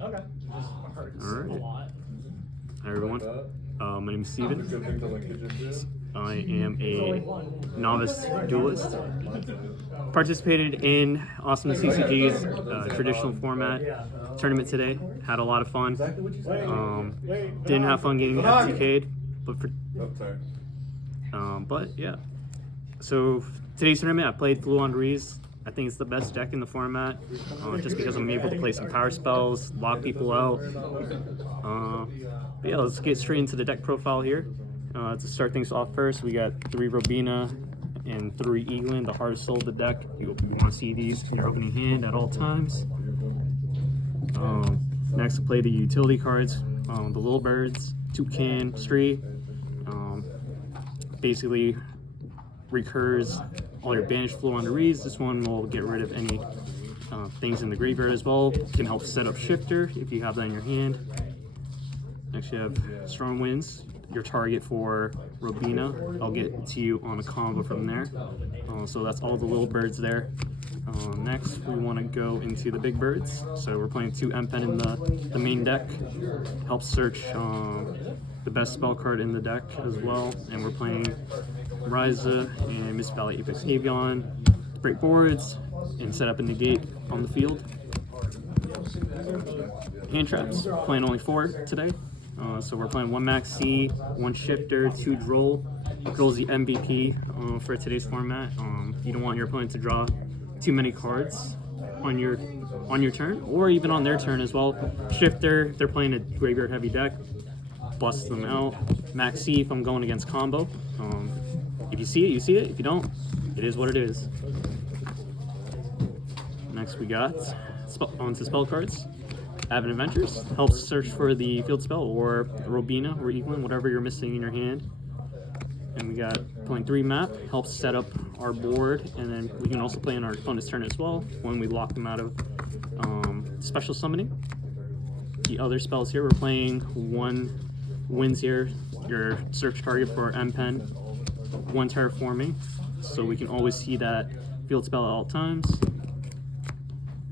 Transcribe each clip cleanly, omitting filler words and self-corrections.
Okay. Alright. Hi everyone. My name is Steven. I am a novice duelist. Participated in Awesome CCG's traditional format tournament today. Had a lot of fun. Didn't have fun getting FTK'd, but yeah. So today's tournament, I played Fluon Reese. I think it's the best deck in the format, just because I'm able to play some power spells, lock people out. But yeah, let's get straight into the deck profile here. To start things off first, we got 3 Robina and 3 Eaglin, the heart soul of the deck. You want to see these in your opening hand at all times. Next, I play the utility cards, the Little Birds, Toucan, Stree. Basically recurs all your banished Fluon Reese. This one will get rid of any things in the graveyard as well. Can help set up Shifter if you have that in your hand. Next you have Storm Winds, your target for Robina. I'll get to you on a combo from there. So that's all the Little Birds there. Next we want to go into the Big Birds. So we're playing 2 M-Pen in the main deck. Helps search the best spell card in the deck as well. And we're playing Ryza and Mist Valley Apex Avion, break boards, and set up a negate on the field. Hand traps, playing only 4 today. So we're playing 1 Max C, 1 Shifter, 2 Droll. Droll's the MVP for today's format. You don't want your opponent to draw too many cards on your turn, or even on their turn as well. Shifter, they're playing a graveyard heavy deck, bust them out. Max C if I'm going against combo. If you see it, you see it. If you don't, it is what it is. Next we got onto spell cards. Avid Adventures helps search for the field spell or Robina or Eaglin, whatever you're missing in your hand. And we got playing 3 map, helps set up our board, and then we can also play on our opponent's turn as well when we lock them out of special summoning. The other spells here, we're playing 1 Winds here, your search target for M-Pen, 1 Terraforming, so we can always see that field spell at all times.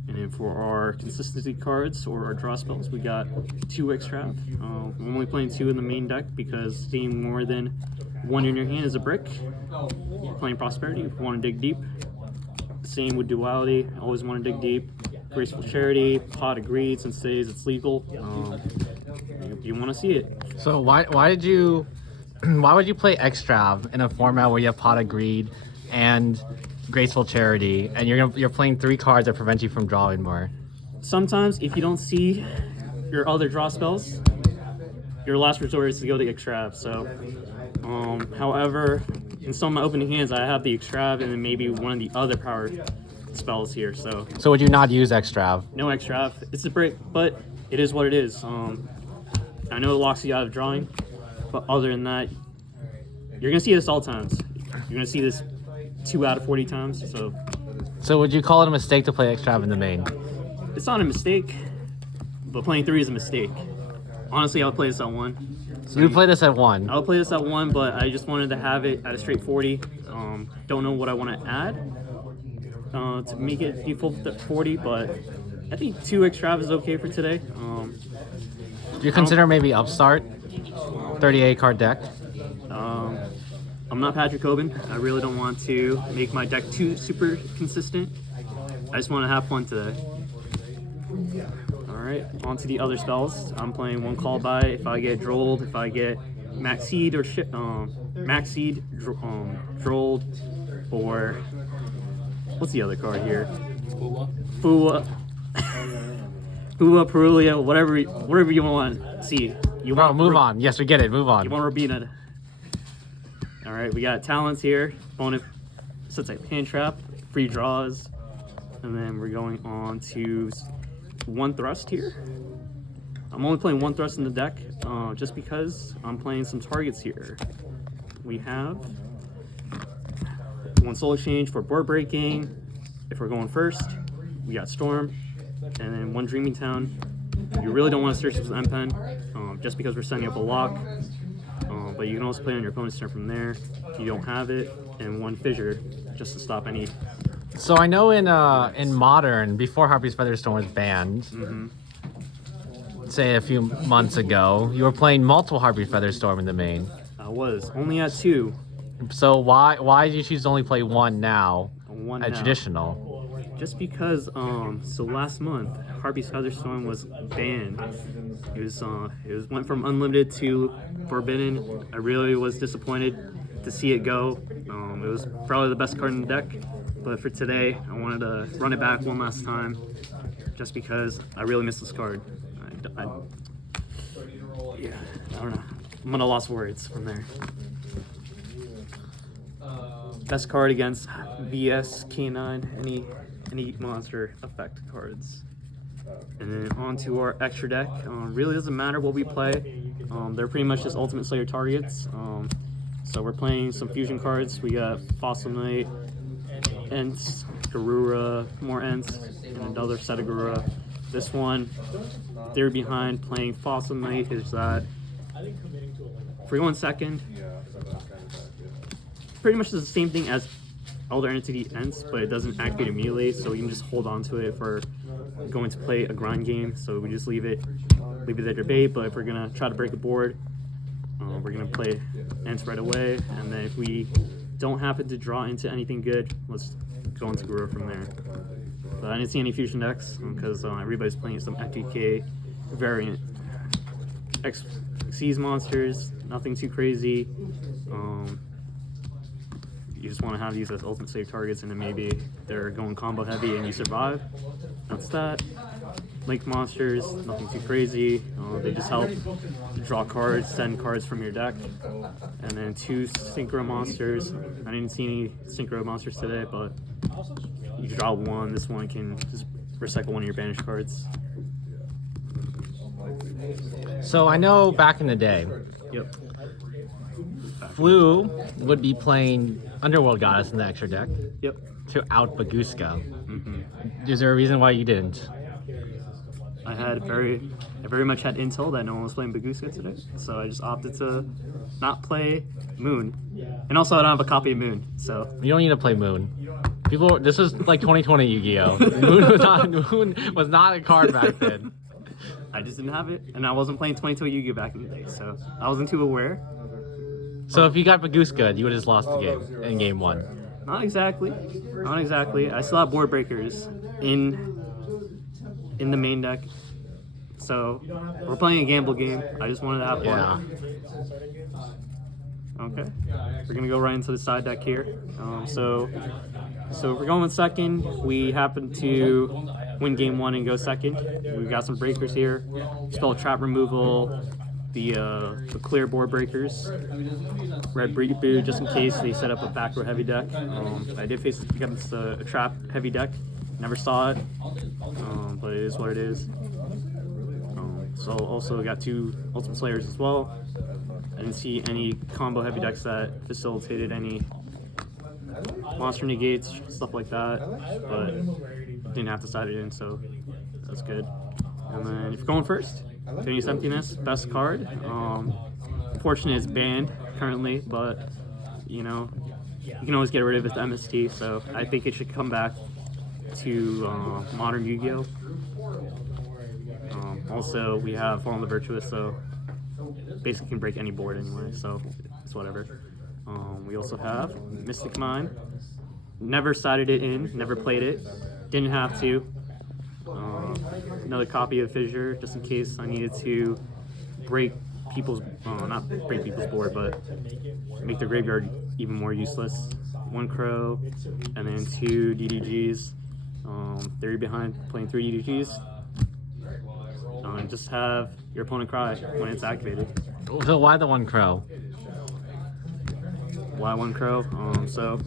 And then for our consistency cards or our draw spells, we got 2 Extrav. I'm only playing 2 in the main deck because seeing more than 1 in your hand is a brick. Playing Prosperity, if you want to dig deep. Same with Duality, always want to dig deep. Graceful Charity, Pot agreed since today's it's legal. You want to see it. So why would you play Extrav in a format where you have Pot of Greed and Graceful Charity, and you're playing 3 cards that prevent you from drawing more? Sometimes if you don't see your other draw spells, your last resort is to go to Extrav. So, however, in some of my opening hands, I have the Extrav and then maybe one of the other power spells here. So would you not use Extrav? No Extrav. It's a break, but it is what it is. I know it locks you out of drawing, but other than that, you're gonna see this all times. You're gonna see this 2 out of 40 times. So would you call it a mistake to play Extrav in the main? It's not a mistake, but playing 3 is a mistake. Honestly, I would play this at 1. So you play this at 1? I would play this at 1, but I just wanted to have it at a straight 40. Don't know what I want to add to make it default at 40, but I think 2 Extrav is okay for today. Do you consider maybe Upstart? 38 card deck? I'm not Patrick Coben. I really don't want to make my deck too super consistent. I just want to have fun today. Alright, on to the other spells. I'm playing 1 Call By. If I get Drolled, if I get Max Seed or Drolled, or what's the other card here? Fua, Perulia, whatever you want to see. Move on. Yes, we get it. Move on. You want Robina. Alright, we got talents here. Bonus sets like hand trap, free draws, and then we're going on to 1 Thrust here. I'm only playing 1 Thrust in the deck, just because I'm playing some targets here. We have 1 Soul Exchange for board breaking. If we're going first, we got Storm, and then 1 Dreaming Town. You really don't want to search this with M-Pen, just because we're setting up a lock. But you can also play on your opponent's turn from there if you don't have it, and 1 Fissure just to stop any. So I know in Modern, before Harpy's Featherstone was banned, say a few months ago, you were playing multiple Heartbeat Featherstorm in the main. I was only at 2. So why did you choose to only play one now? One at now. traditional? Just because so last month Heartbeat Featherstorm was banned. It was went from unlimited to forbidden. I really was disappointed to see it go. It was probably the best card in the deck, but for today I wanted to run it back one last time, just because I really miss this card. Yeah, I don't know. I'm gonna lost words from there. Best card against VS K9, any monster effect cards. And then on to our extra deck. Really doesn't matter what we play. They're pretty much just Ultimate Slayer targets. So we're playing some fusion cards. We got Fossil Knight, Ents, Garura, more Ents, and another set of Garura. This one, theory behind playing Fossil Knight is that if we're going second, pretty much the same thing as Elder Entity Ents, but it doesn't activate immediately, so we can just hold on to it for going to play a grind game. So we just leave it there to bait. But if we're gonna try to break the board, we're gonna play Ents right away, and then if we don't happen to draw into anything good, let's go into Garura from there. But I didn't see any fusion decks because everybody's playing some FTK variant Xyz monsters. Nothing too crazy. You just want to have these as ultimate save targets, and then maybe they're going combo heavy and you survive. That's that. Link monsters, nothing too crazy. They just help draw cards, send cards from your deck. And then 2 synchro monsters. I didn't see any synchro monsters today, but you draw 1. This one can just recycle one of your banished cards. So I know back in the day, Yep. Flu would be playing Underworld Goddess in the extra deck Yep. to out Baguska. Is there a reason why you didn't? I very much had intel that no one was playing Baguska today, so I just opted to not play Moon. And also I don't have a copy of Moon, so You don't need to play Moon. This was like 2020 Yu-Gi-Oh! Moon was not a card back then. I just didn't have it, and I wasn't playing 22 Yu-Gi-Oh! Back in the day, so I wasn't too aware. So if you got Baguska, you would have just lost the game in game 1. Not exactly. Not exactly. I still have board breakers in the main deck. So we're playing a gamble game. I just wanted to have fun. Okay. We're gonna go right into the side deck here. So if we're going second, we happen to win game 1 and go second. We've got some breakers here. Spell trap removal. The clear board breakers, red Biiiiirds just in case they set up a back row heavy deck. I did face against a trap heavy deck, never saw it, but it is what it is. So also got 2 Ultimate Slayers as well. I didn't see any combo heavy decks that facilitated any monster negates, stuff like that, but didn't have to side it in, so that's good. And then if you're going first, Finious Emptiness, best card. Unfortunately, it's banned currently, but you know, you can always get rid of it with MST, so I think it should come back to modern Yu-Gi-Oh! Also, we have Fallen the Virtuous, so basically can break any board anyway, so it's whatever. We also have Mystic Mine. Never sided it in, never played it, didn't have to. Another copy of Fissure, just in case I needed to break people's, not break people's board, but make the graveyard even more useless. 1 Crow, and then 2 DDGs. Theory behind playing 3 DDGs. Just have your opponent cry when it's activated. So why the 1 Crow? Why 1 Crow? So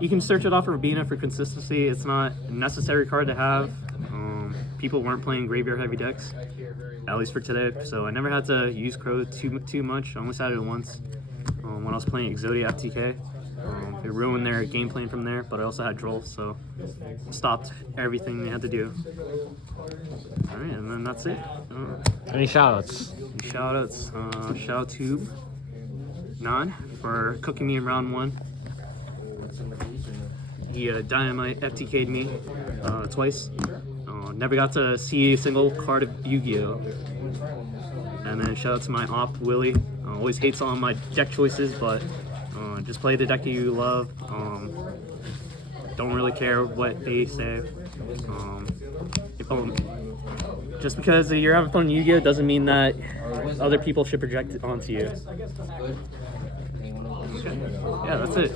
you can search it off of Rabina for consistency. It's not a necessary card to have. People weren't playing graveyard heavy decks, at least for today, so I never had to use Crow too much. I only had it once when I was playing Exodia FTK. It ruined their game plan from there, but I also had Droll, so stopped everything they had to do. Alright, and then that's it. Any shoutouts? Shoutouts. Shout out to Nan for cooking me in round 1. He Dynamite FTK'd me twice. Never got to see a single card of Yu-Gi-Oh! And then shout out to my op, Willie. Always hates on my deck choices, but just play the deck you love. Don't really care what they say. Just because you're having fun in Yu-Gi-Oh! Doesn't mean that other people should project it onto you. Okay. Yeah, that's it.